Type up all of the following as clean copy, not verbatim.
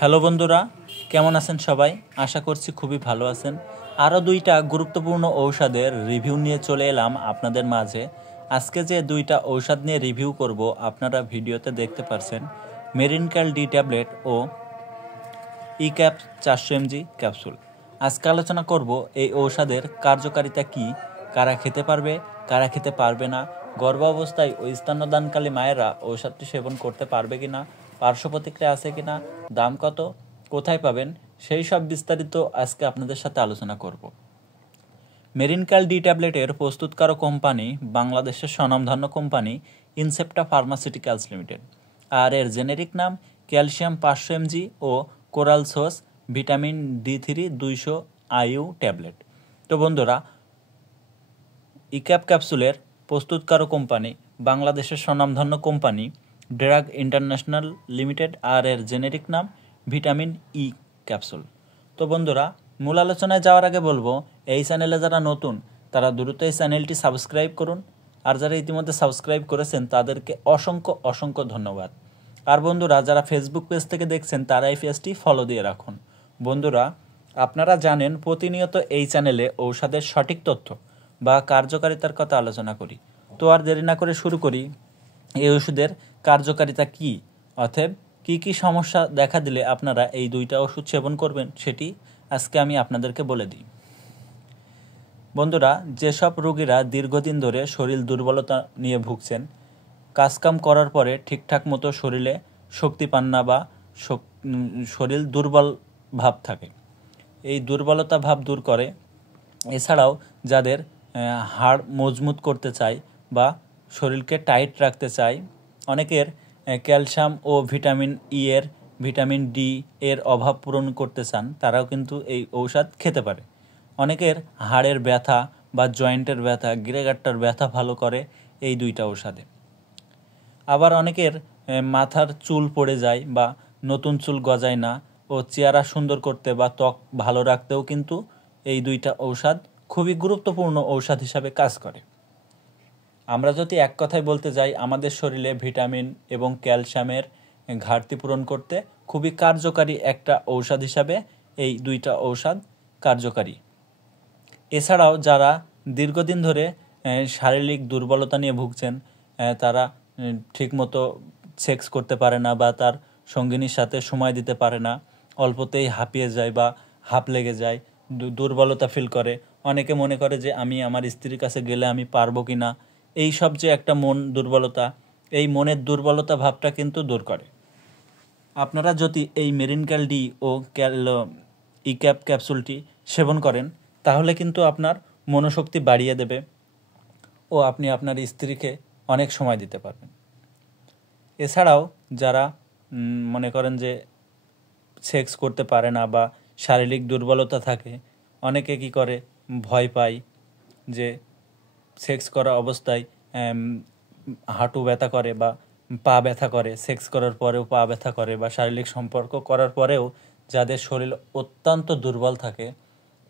Hello বন্ধুরা, কেমন আছেন সবাই? আশা করছি খুবই ভালো আছেন। আরও দুইটা গুরুত্বপূর্ণ ঔষধের রিভিউ নিয়ে চলে এলাম আপনাদের মাঝে। আজকে যে দুইটা ঔষধ নিয়ে রিভিউ করব আপনারা ভিডিওতে দেখতে পাচ্ছেন, মেরিনক্যাল ডি ট্যাবলেট ও ইক্যাপ 400 mg ক্যাপসুল। আজকে আলোচনা করব এই ঔষধের কার্যকারিতা কি, কারা খেতে পারবে, কারা খেতে পারবে না, গর্ভাবস্থায় ও স্তন্যদানকালী মায়েরা ঔষধটি সেবন করতে পারবে কিনা, পার্শ্ব প্রতিক্রিয়া আছে কিনা, দাম কত, কোথায় পাবেন, সেই সব বিস্তারিত আজকে আপনাদের সাথে আলোচনা করব। মেরিনক্যাল ডি ট্যাবলেটের প্রস্তুতকারক কোম্পানি বাংলাদেশের স্বনামধন্য কোম্পানি ইনসেপ্টা ফার্মাসিউটিক্যালস লিমিটেড, আর এর জেনেরিক নাম ক্যালসিয়াম 500 mg ও কোরাল সোস ভিটামিন D3 200 IU ট্যাবলেট। তো বন্ধুরা, ইক্যাপ ক্যাপসুলের প্রস্তুতকারক কোম্পানি বাংলাদেশের স্বনামধন্য কোম্পানি ড্রাগ ইন্টারন্যাশনাল লিমিটেড, আর এর জেনেরিক নাম ভিটামিন ই ক্যাপসুল। তো বন্ধুরা, মূল আলোচনায় যাওয়ার আগে বলবো, এই চ্যানেলে যারা নতুন তারা দ্রুত এই চ্যানেলটি সাবস্ক্রাইব করুন, আর যারা ইতিমধ্যে সাবস্ক্রাইব করেছেন তাদেরকে অসংখ্য অসংখ্য ধন্যবাদ। আর বন্ধুরা, যারা ফেসবুক পেজ থেকে দেখছেন তারা এই পেজটি ফলো দিয়ে রাখুন। বন্ধুরা, আপনারা জানেন প্রতিনিয়ত এই চ্যানেলে ঔষধের সঠিক তথ্য বা কার্যকারিতার কথা আলোচনা করি। তো আর দেরি না করে শুরু করি। এই ওষুধের কার্যকারিতা কি, অতএব কি কি সমস্যা দেখা দিলে আপনারা এই দুইটা ওষুধ সেবন করবেন সেটি আজকে আমি আপনাদেরকে বলে দিই। বন্ধুরা, যেসব রোগীরা দীর্ঘদিন ধরে শরীর দুর্বলতা নিয়ে ভুগছেন, কাজকাম করার পরে ঠিকঠাক মতো শরীরে শক্তি পান না বা শরীর দুর্বল ভাব থাকে, এই দুর্বলতা ভাব দূর করে। এছাড়াও যাদের হাড় মজবুত করতে চায় বা শরীরকে টাইট রাখতে চায়, অনেকের ক্যালসিয়াম ও ভিটামিন ই এর ভিটামিন ডি এর অভাব পূরণ করতে চান, তারাও কিন্তু এই ঔষধ খেতে পারে। অনেকের হাড়ের ব্যথা বা জয়েন্টের ব্যথা, গিরেগাট্টার ব্যথা ভালো করে এই দুইটা ঔষধে। আবার অনেকের মাথার চুল পড়ে যায় বা নতুন চুল গজায় না ও চেহারা সুন্দর করতে বা ত্বক ভালো রাখতেও কিন্তু এই দুইটা ঔষধ খুবই গুরুত্বপূর্ণ ঔষধ হিসাবে কাজ করে। আমরা যদি এক কথায় বলতে যাই, আমাদের শরীরে ভিটামিন এবং ক্যালসিয়ামের ঘাটতি পূরণ করতে খুবই কার্যকারী একটা ঔষধ হিসাবে এই দুইটা ঔষধ কার্যকারী। এছাড়াও যারা দীর্ঘদিন ধরে শারীরিক দুর্বলতা নিয়ে ভুগছেন, তারা ঠিকমতো সেক্স করতে পারে না বা তার সঙ্গিনীর সাথে সময় দিতে পারে না, অল্পতেই হাঁপিয়ে যায় বা হাঁপ লেগে যায়, দুর্বলতা ফিল করে, অনেকে মনে করে যে আমি আমার স্ত্রীর কাছে গেলে আমি পারবো কি না, এই সব যে একটা মন দুর্বলতা, এই মনের দুর্বলতা ভাবটা কিন্তু দূর করে। আপনারা যদি এই মেরিনক্যাল ডি ও ইক্যাপ ক্যাপসুলটি সেবন করেন তাহলে কিন্তু আপনার মনোশক্তি বাড়িয়ে দেবে ও আপনি আপনার স্ত্রীকে অনেক সময় দিতে পারবেন। এছাড়াও যারা মনে করেন যে সেক্স করতে পারে না বা শারীরিক দুর্বলতা থাকে, অনেকে কি করে, ভয় পায় যে সেক্স করা অবস্থায় হাঁটু ব্যথা করে বা পা ব্যথা করে, সেক্স করার পরেও পা ব্যথা করে বা শারীরিক সম্পর্ক করার পরেও যাদের শরীর অত্যন্ত দুর্বল থাকে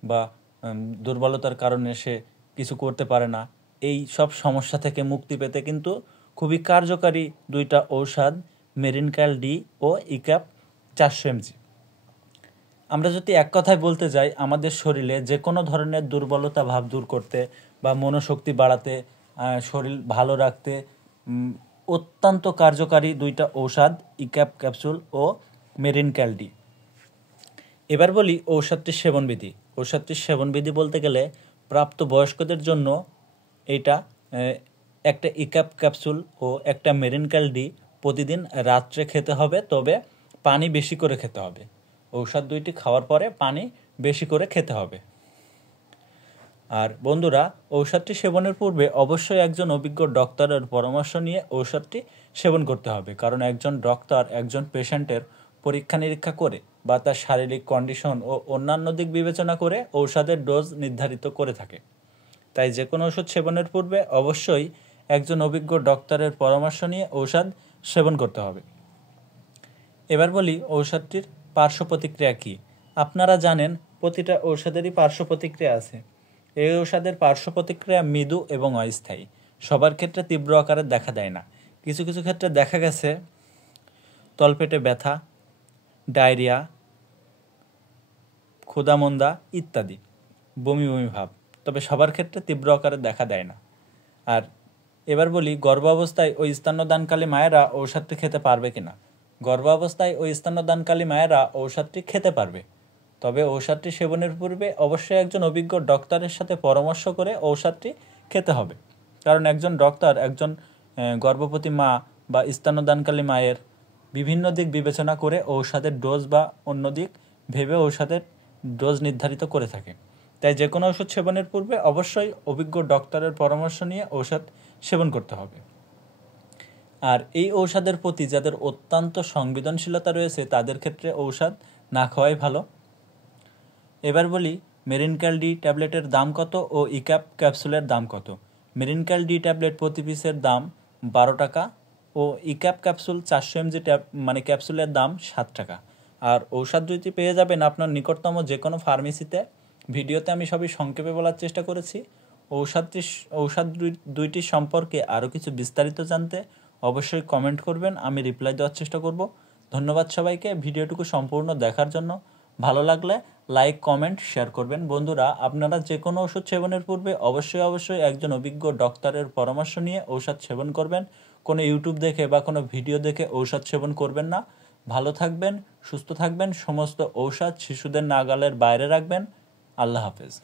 বা দুর্বলতার কারণে সে কিছু করতে পারে না, এই সব সমস্যা থেকে মুক্তি পেতে কিন্তু খুবই কার্যকারী দুইটা ঔষধ মেরিনক্যাল ডি ও ইক্যাপ 400 mg। আমরা যদি এক কথায় বলতে যাই, আমাদের শরীরে যে কোনো ধরনের দুর্বলতা ভাব দূর করতে বা মনোশক্তি বাড়াতে, শরীর ভালো রাখতে অত্যন্ত কার্যকারী দুইটা ঔষধ ইক্যাপ ক্যাপসুল ও মেরিনক্যাল ডি। এবার বলি ঔষধটির সেবনবিধি। ঔষধটির সেবনবিধি বলতে গেলে প্রাপ্ত বয়স্কদের জন্য এইটা একটা ইক্যাপ ক্যাপসুল ও একটা মেরিনক্যাল ডি প্রতিদিন রাত্রে খেতে হবে, তবে পানি বেশি করে খেতে হবে। ঔষধ দুইটি খাওয়ার পরে পানি বেশি করে খেতে হবে। আর বন্ধুরা, ঔষধটি সেবনের পূর্বে অবশ্যই একজন অভিজ্ঞ ডক্টরের পরামর্শ নিয়ে ঔষধটি সেবন করতে হবে, কারণ একজন ডক্টর একজন পেশেন্টের পরীক্ষা নিরীক্ষা করে বা তার শারীরিক কন্ডিশন ও অন্যান্য দিক বিবেচনা করে ঔষধের ডোজ নির্ধারিত করে থাকে। তাই যে কোনো ওষুধ সেবনের পূর্বে অবশ্যই একজন অভিজ্ঞ ডক্টরের পরামর্শ নিয়ে ঔষধ সেবন করতে হবে। এবার বলি ঔষধটির পার্শ্ব প্রতিক্রিয়া কী। আপনারা জানেন প্রতিটা ঔষধেরই পার্শ্ব প্রতিক্রিয়া আছে। এই ঔষধের পার্শ্ব প্রতিক্রিয়া মৃদু এবং অস্থায়ী, সবার ক্ষেত্রে তীব্র আকারে দেখা দেয় না। কিছু কিছু ক্ষেত্রে দেখা গেছে তলপেটে ব্যথা, ডায়রিয়া, ক্ষুধামন্দা ইত্যাদি, বমি বমি ভাব, তবে সবার ক্ষেত্রে তীব্র আকারে দেখা দেয় না। আর এবার বলি গর্ভাবস্থায় ওই স্তন্যদানকালী মায়েরা ঔষধটি খেতে পারবে কিনা। গর্ভাবস্থায় ওই স্তন্যদানকালী মায়েরা ঔষধটি খেতে পারবে, তবে ঔষধটি সেবনের পূর্বে অবশ্যই একজন অভিজ্ঞ ডক্টরের সাথে পরামর্শ করে ঔষধটি খেতে হবে। কারণ একজন ডক্টর একজন গর্ভবতী মা বা স্তন্যদানকালী মায়ের বিভিন্ন দিক বিবেচনা করে ঔষধের ডোজ বা অন্য দিক ভেবে ঔষধের ডোজ নির্ধারিত করে থাকে। তাই যে কোনো ওষুধ সেবনের পূর্বে অবশ্যই অভিজ্ঞ ডক্টরের পরামর্শ নিয়ে ঔষধ সেবন করতে হবে। আর এই ঔষধের প্রতি যাদের অত্যন্ত সংবেদনশীলতা রয়েছে তাদের ক্ষেত্রে ঔষধ না খাওয়াই ভালো। এবার বলি মেরিনক্যাল ডি ট্যাবলেটের দাম কত ও ইক্যাপ ক্যাপসুলের দাম কত। মেরিনক্যাল ডি ট্যাবলেট প্রতি পিসের দাম 12 টাকা ও ইক্যাপ ক্যাপসুল 400 mg ক্যাপসুলের দাম 7 টাকা। আর ঔষধ দুইটি পেয়ে যাবেন আপনার নিকটতম যে কোনো ফার্মেসিতে। ভিডিওতে আমি সবই সংক্ষেপে বলার চেষ্টা করেছি। ঔষধ দুইটি সম্পর্কে আরও কিছু বিস্তারিত জানতে অবশ্যই কমেন্ট করবেন, আমি রিপ্লাই দেওয়ার চেষ্টা করব। ধন্যবাদ সবাইকে ভিডিওটুকু সম্পূর্ণ দেখার জন্য। ভালো লাগলে লাইক, কমেন্ট, শেয়ার করবেন। বন্ধুরা, আপনারা যে কোনো ওষুধ সেবনের পূর্বে অবশ্যই একজন অভিজ্ঞ ডক্টরের পরামর্শ নিয়ে ঔষধ সেবন করবেন। কোনো ইউটিউব দেখে বা কোনো ভিডিও দেখে ঔষধ সেবন করবেন না। ভালো থাকবেন, সুস্থ থাকবেন। সমস্ত ঔষধ শিশুদের নাগালের বাইরে রাখবেন। আল্লাহ হাফেজ।